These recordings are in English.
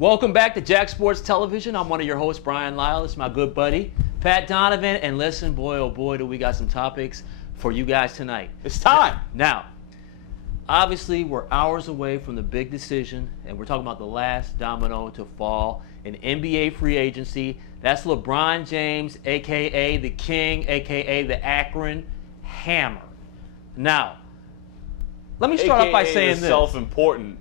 Welcome back to Jack Sports Television. I'm one of your hosts, Brian Lyle. It's my good buddy, Pat Donovan. And listen, boy, oh boy, do we got some topics for you guys tonight. It's time. Now, obviously, we're hours away from the big decision, and we're talking about the last domino to fall in NBA free agency. That's LeBron James, a.k.a. the King, a.k.a. the Akron Hammer. Now, let me start off by saying this. Self-important,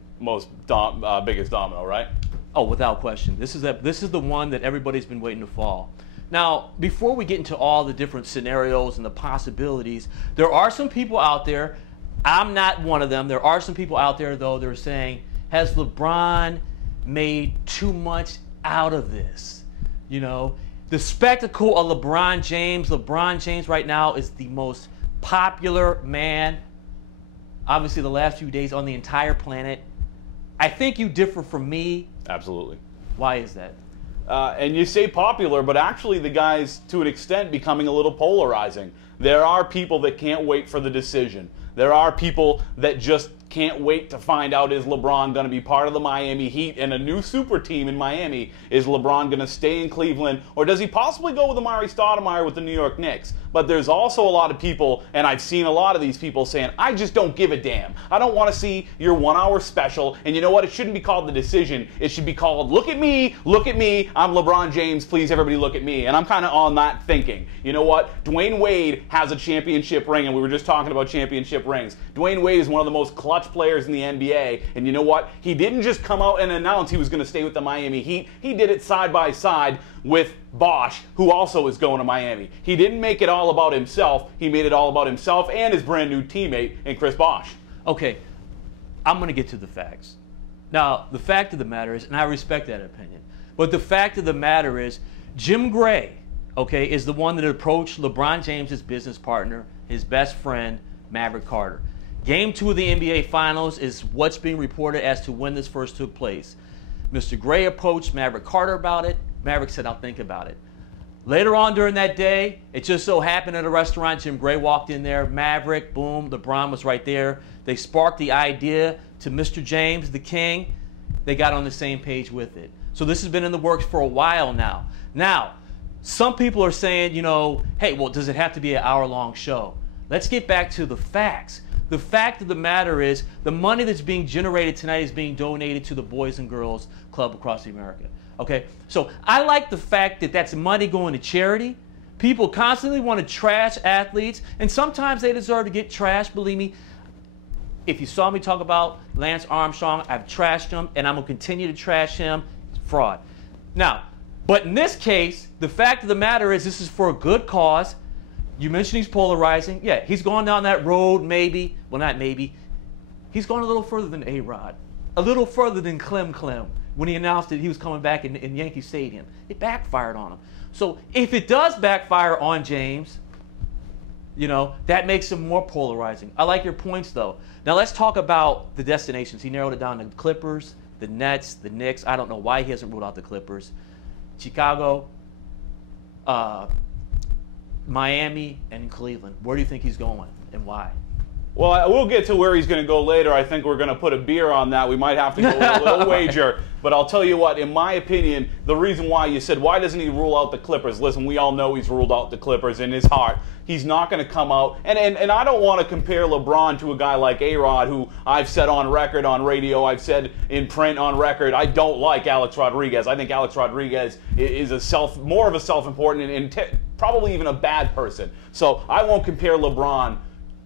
biggest domino, right? Oh, without question. This is the one that everybody's been waiting to fall. Now, before we get into all the different scenarios and the possibilities, there are some people out there, I'm not one of them, there are some people out there, though, that are saying, has LeBron made too much out of this? You know, the spectacle of LeBron James right now is the most popular man, obviously the last few days, on the entire planet. I think you differ from me. Absolutely. Why is that? And you say popular, but actually the guy's, to an extent, becoming a little polarizing. There are people that can't wait for the decision. There are people that just can't wait to find out, is LeBron going to be part of the Miami Heat and a new super team in Miami? Is LeBron going to stay in Cleveland? Or does he possibly go with Amari Stoudemire with the New York Knicks? But there's also a lot of people, and I've seen a lot of these people saying, I just don't give a damn. I don't want to see your 1 hour special. And you know what? It shouldn't be called The Decision. It should be called, look at me, I'm LeBron James, please everybody look at me. And I'm kind of on that thinking. You know what? Dwayne Wade has a championship ring, and we were just talking about championship rings. Dwayne Wade is one of the most clutch players in the NBA, and you know what? He didn't just come out and announce he was going to stay with the Miami Heat. He did it side by side with Bosh, who also is going to Miami. He didn't make it all about himself. He made it all about himself and his brand new teammate in Chris Bosh. Okay, I'm going to get to the facts. Now, the fact of the matter is, and I respect that opinion, but the fact of the matter is, Jim Gray, okay, is the one that approached LeBron James' business partner, his best friend, Maverick Carter. Game 2 of the NBA Finals is what's being reported as to when this first took place. Mr. Gray approached Maverick Carter about it. Maverick said, I'll think about it. Later on during that day, it just so happened at a restaurant, Jim Gray walked in there, Maverick, boom, LeBron was right there. They sparked the idea to Mr. James, the King. They got on the same page with it. So this has been in the works for a while now. Now, some people are saying, you know, hey, well, does it have to be an hour-long show? Let's get back to the facts. The fact of the matter is the money that's being generated tonight is being donated to the Boys and Girls Club across America. Okay, so I like the fact that that's money going to charity. People constantly want to trash athletes, and sometimes they deserve to get trashed. Believe me, if you saw me talk about Lance Armstrong, I've trashed him, and I'm going to continue to trash him. It's fraud. Now, but in this case, the fact of the matter is this is for a good cause. You mentioned he's polarizing. Yeah, he's gone down that road maybe. Well, not maybe. He's gone a little further than A-Rod. A little further than Clem when he announced that he was coming back in Yankee Stadium. It backfired on him. So if it does backfire on James, you know, that makes him more polarizing. I like your points, though. Now let's talk about the destinations. He narrowed it down to the Clippers, the Nets, the Knicks. I don't know why he hasn't ruled out the Clippers. Chicago, Miami, and Cleveland. Where do you think he's going and why? Well, we'll get to where he's going to go later. I think we're going to put a beer on that. We might have to go with a little wager. But I'll tell you what, in my opinion, the reason why you said, why doesn't he rule out the Clippers? Listen, we all know he's ruled out the Clippers in his heart. He's not going to come out. And I don't want to compare LeBron to a guy like A-Rod, who I've said on record, on radio, I've said in print, on record, I don't like Alex Rodriguez. I think Alex Rodriguez is more of a self-important and probably even a bad person. So I won't compare LeBron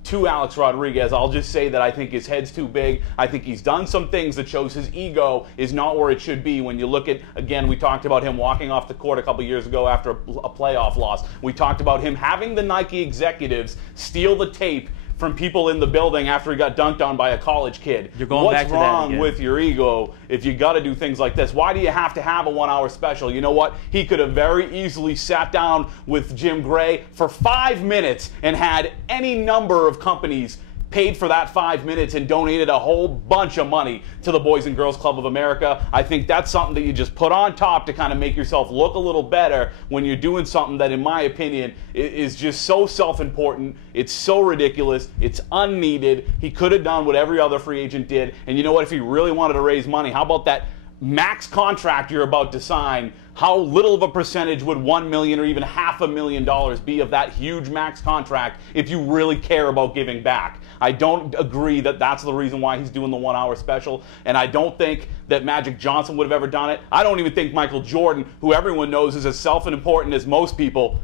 to Alex Rodriguez. I'll just say that I think his head's too big. I think he's done some things that shows his ego is not where it should be. When you look at, again, we talked about him walking off the court a couple years ago after a playoff loss. We talked about him having the Nike executives steal the tape from people in the building after he got dunked on by a college kid. You're going back to that again. What's wrong with your ego if you got to do things like this? Why do you have to have a 1 hour special? You know what? He could have very easily sat down with Jim Gray for 5 minutes and had any number of companies paid for that 5 minutes and donated a whole bunch of money to the Boys and Girls Club of America. I think that's something that you just put on top to kind of make yourself look a little better when you're doing something that, in my opinion, is just so self-important. It's so ridiculous. It's unneeded. He could have done what every other free agent did. And you know what? If he really wanted to raise money, how about that max contract you're about to sign, how little of a percentage would $1 million or even $500,000 be of that huge max contract if you really care about giving back? I don't agree that that's the reason why he's doing the 1 hour special, and I don't think that Magic Johnson would have ever done it. I don't even think Michael Jordan, who everyone knows is as self-important as most people,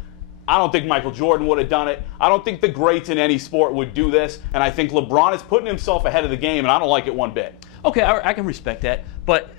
I don't think Michael Jordan would have done it. I don't think the greats in any sport would do this, and I think LeBron is putting himself ahead of the game, and I don't like it one bit. Okay, I can respect that, but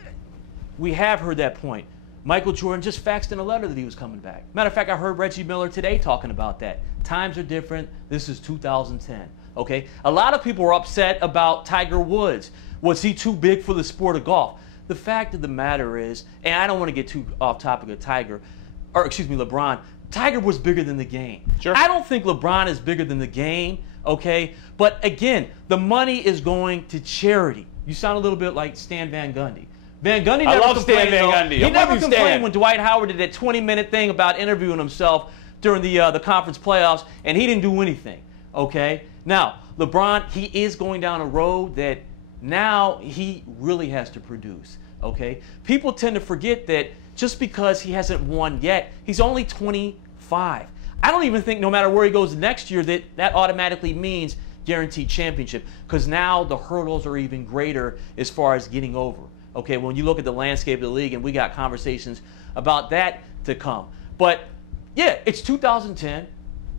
we have heard that point. Michael Jordan just faxed in a letter that he was coming back. Matter of fact, I heard Reggie Miller today talking about that. Times are different. This is 2010. Okay? A lot of people were upset about Tiger Woods. Was he too big for the sport of golf? The fact of the matter is, and I don't want to get too off topic of LeBron, Tiger was bigger than the game. Sure. I don't think LeBron is bigger than the game, okay? But again, the money is going to charity. You sound a little bit like Stan Van Gundy. Van Gundy never complained. He never complained when Dwight Howard did that 20-minute thing about interviewing himself during the conference playoffs, and he didn't do anything, okay? Now, LeBron, he is going down a road that now he really has to produce, okay? People tend to forget that just because he hasn't won yet, he's only 25. I don't even think no matter where he goes next year that automatically means guaranteed championship, because now the hurdles are even greater as far as getting over. Okay, when you look at the landscape of the league, and we got conversations about that to come. But yeah, it's 2010.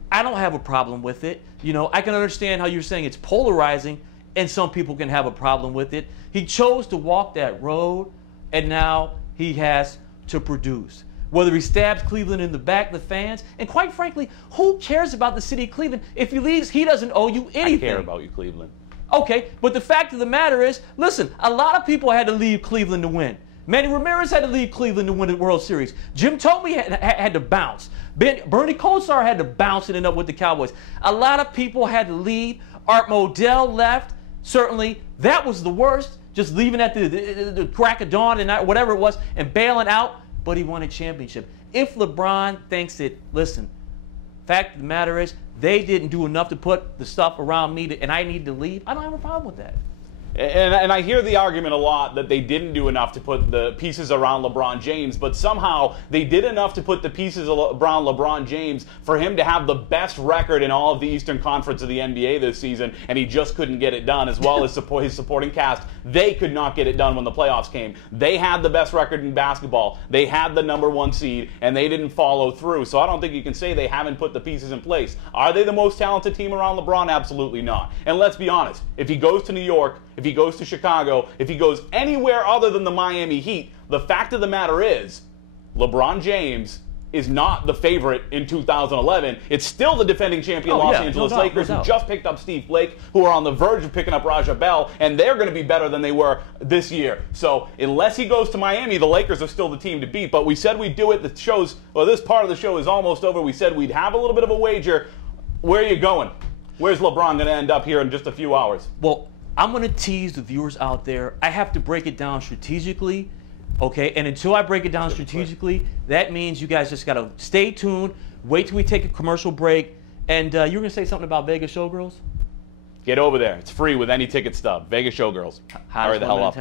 I don't have a problem with it. You know, I can understand how you're saying it's polarizing, and some people can have a problem with it. He chose to walk that road, and now he has to produce. Whether he stabs Cleveland in the back, the fans, and quite frankly, who cares about the city of Cleveland? If he leaves, he doesn't owe you anything. I care about you, Cleveland. Okay, but the fact of the matter is, listen, a lot of people had to leave Cleveland to win. Manny Ramirez had to leave Cleveland to win the World Series. Jim Thome had to bounce. Bernie Kosar had to bounce and end up with the Cowboys. A lot of people had to leave. Art Modell left. Certainly, that was the worst, just leaving at the crack of dawn and whatever it was and bailing out, but he won a championship. If LeBron thinks that, listen, fact of the matter is, they didn't do enough to put the stuff around me and I need to leave, I don't have a problem with that. And I hear the argument a lot that they didn't do enough to put the pieces around LeBron James, but somehow they did enough to put the pieces around LeBron James for him to have the best record in all of the Eastern Conference of the NBA this season, and he just couldn't get it done, as well as his supporting cast. They could not get it done when the playoffs came. They had the best record in basketball. They had the #1 seed, and they didn't follow through. So I don't think you can say they haven't put the pieces in place. Are they the most talented team around LeBron? Absolutely not. And let's be honest, if he goes to New York, if he goes to Chicago, if he goes anywhere other than the Miami Heat, the fact of the matter is, LeBron James is not the favorite in 2011. It's still the defending champion Los Angeles Lakers, who just picked up Steve Blake, who are on the verge of picking up Raja Bell, and they're going to be better than they were this year. So unless he goes to Miami, the Lakers are still the team to beat. But we said we'd do it. The show's, well, this part of the show is almost over. We said we'd have a little bit of a wager. Where are you going? Where's LeBron going to end up here in just a few hours? Well, I'm going to tease the viewers out there. I have to break it down strategically, okay? And until I break it down strategically, that means you guys just got to stay tuned, wait till we take a commercial break. And you were going to say something about Vegas Showgirls? Get over there. It's free with any ticket stub. Vegas Showgirls. Hurry the hell up.